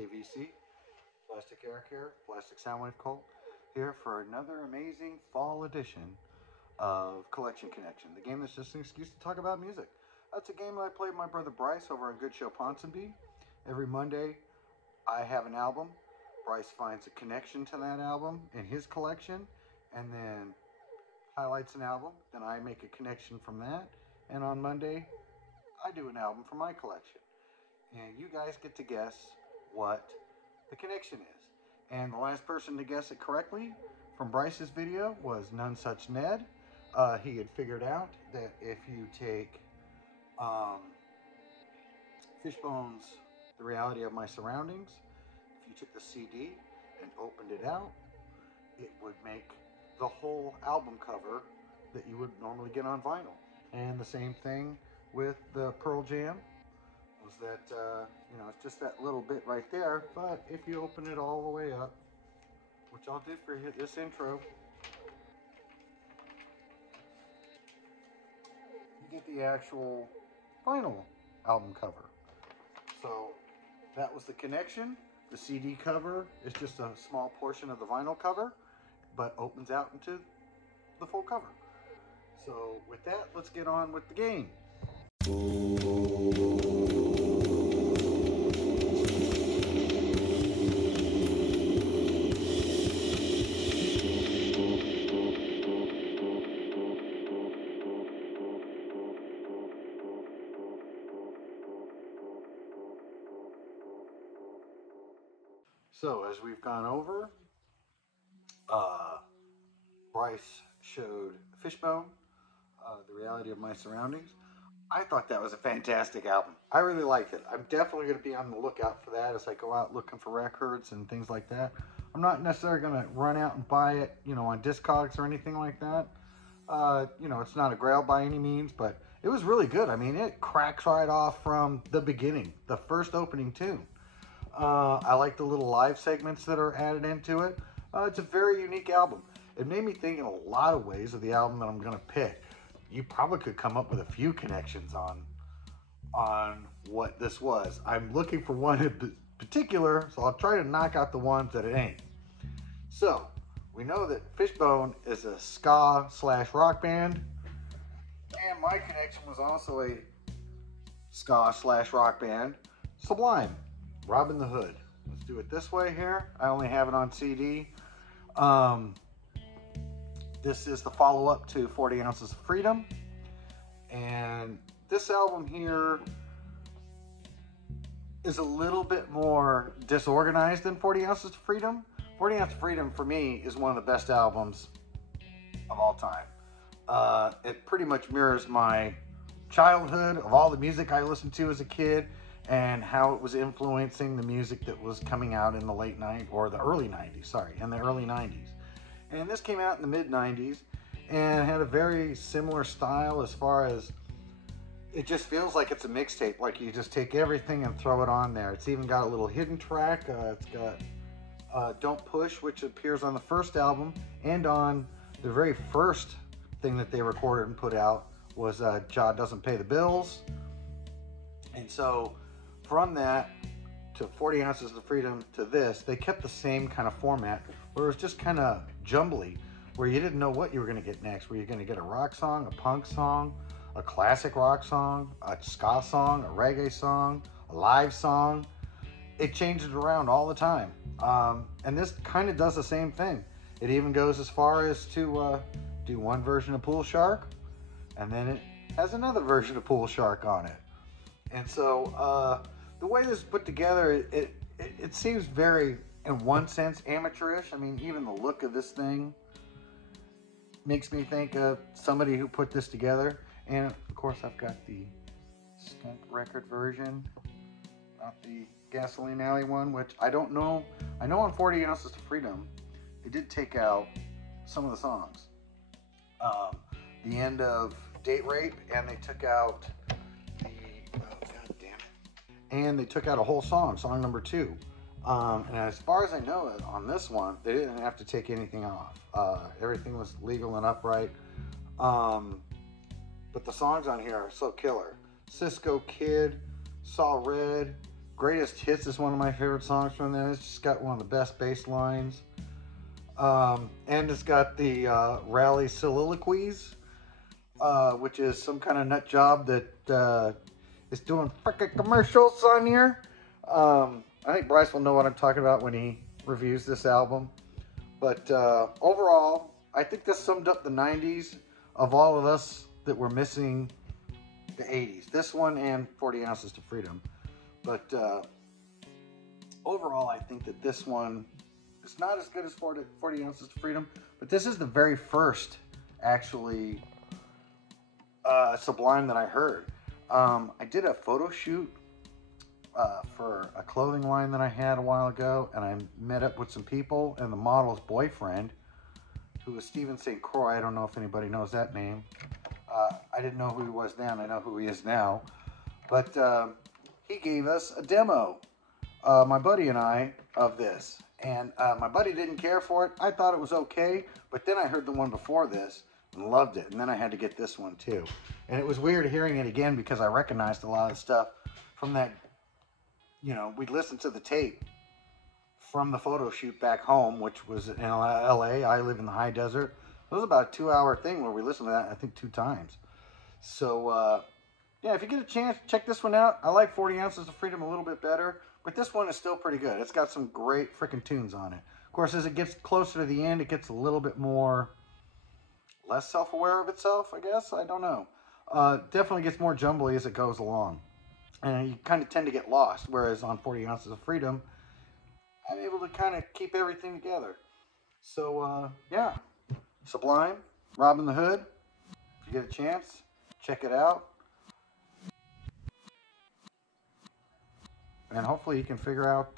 PVC, Plastic Air Care, Plastic Soundwave Cult, here for another amazing fall edition of Collection Connection, the game that's just an excuse to talk about music. That's a game that I play with my brother Bryce over on Good Show Ponsonby. Every Monday, I have an album. Bryce finds a connection to that album in his collection, and then highlights an album. Then I make a connection from that, and on Monday, I do an album from my collection. And you guys get to guess what the connection is. And the last person to guess it correctly from Bryce's video was None Such Ned. He had figured out that if you take Fishbone's The Reality of My Surroundings, if you took the CD and opened it out, it would make the whole album cover that you would normally get on vinyl. And the same thing with the Pearl Jam, was that, it's just that little bit right there, but if you open it all the way up, which I'll do for this intro, you get the actual vinyl album cover. So that was the connection. The CD cover is just a small portion of the vinyl cover, but opens out into the full cover. So with that, let's get on with the game. So as we've gone over, Bryce showed Fishbone, The Reality of My Surroundings. I thought that was a fantastic album. I really liked it. I'm definitely going to be on the lookout for that as I go out looking for records and things like that. I'm not necessarily going to run out and buy it, on Discogs or anything like that. It's not a grail by any means, but it was really good. I mean, it cracks right off from the beginning, the first opening tune. I like the little live segments that are added into it. It's a very unique album. It made me think in a lot of ways of the album that I'm going to pick. You probably could come up with a few connections on what this was. I'm looking for one in particular, so I'll try to knock out the ones that it ain't. So, we know that Fishbone is a ska/rock band, and my connection was also a ska/rock band, Sublime. Robin the Hood. Let's do it this way here. I only have it on CD. This is the follow-up to 40 Ounces of Freedom. And this album here is a little bit more disorganized than 40 Ounces of Freedom. 40 Ounces of Freedom, for me, is one of the best albums of all time. It pretty much mirrors my childhood of all the music I listened to as a kid, and how it was influencing the music that was coming out in the late 90s, or the early 90s, in the early 90s. And this came out in the mid 90s and had a very similar style as far as, it just feels like it's a mixtape, like you just take everything and throw it on there. It's even got a little hidden track. It's got Don't Push, which appears on the first album, and on the very first thing that they recorded and put out was Ja Doesn't Pay the Bills. And so from that to 40 Ounces of Freedom to this, they kept the same kind of format, where it was just kind of jumbly, where you didn't know what you were going to get next. Were you going to get a rock song, a punk song, a classic rock song, a ska song, a reggae song, a live song? It changes around all the time. And this kind of does the same thing. It even goes as far as to do one version of Pool Shark, and then it has another version of Pool Shark on it. And so the way this is put together, it seems very, in one sense, amateurish. I mean, even the look of this thing makes me think of somebody who put this together. And of course, I've got the Skunk Record version, not the Gasoline Alley one, which I don't know. I know on 40 Ounces of Freedom, they did take out some of the songs. The end of Date Rape, and they took out and they took out a whole song number 2. And as far as I know, on this one, they didn't have to take anything off. Everything was legal and upright. But the songs on here are so killer. Cisco Kid, Saw Red, Greatest Hits is one of my favorite songs from there. It's just got one of the best bass lines. And it's got the Rally Soliloquies, which is some kind of nut job that is doing frickin' commercials on here. I think Bryce will know what I'm talking about when he reviews this album. But overall, I think this summed up the 90s of all of us that were missing the 80s. This one and 40 Ounces to Freedom. But overall, I think that this one is not as good as 40 Ounces to Freedom. But this is the very first, actually, Sublime that I heard. I did a photo shoot for a clothing line that I had a while ago, and I met up with some people, and the model's boyfriend, who was Stephen St. Croix. I don't know if anybody knows that name. I didn't know who he was then. I know who he is now. But he gave us a demo, my buddy and I, of this. And my buddy didn't care for it. I thought it was okay, but then I heard the one before this and loved it. And then I had to get this one too. And it was weird hearing it again because I recognized a lot of stuff from that. You know, we'd listen to the tape from the photo shoot back home, which was in LA. I live in the high desert. It was about a 2-hour thing where we listened to that, I think, 2 times. So, yeah, if you get a chance, check this one out. I like 40 Ounces of Freedom a little bit better, but this one is still pretty good. It's got some great freaking tunes on it. Of course, as it gets closer to the end, it gets a little bit more, less self-aware of itself, I guess. I don't know. Definitely gets more jumbly as it goes along. And you kind of tend to get lost, whereas on 40 Ounces of Freedom, I'm able to kind of keep everything together. So, yeah. Sublime, Robin the Hood. If you get a chance, check it out. And hopefully you can figure out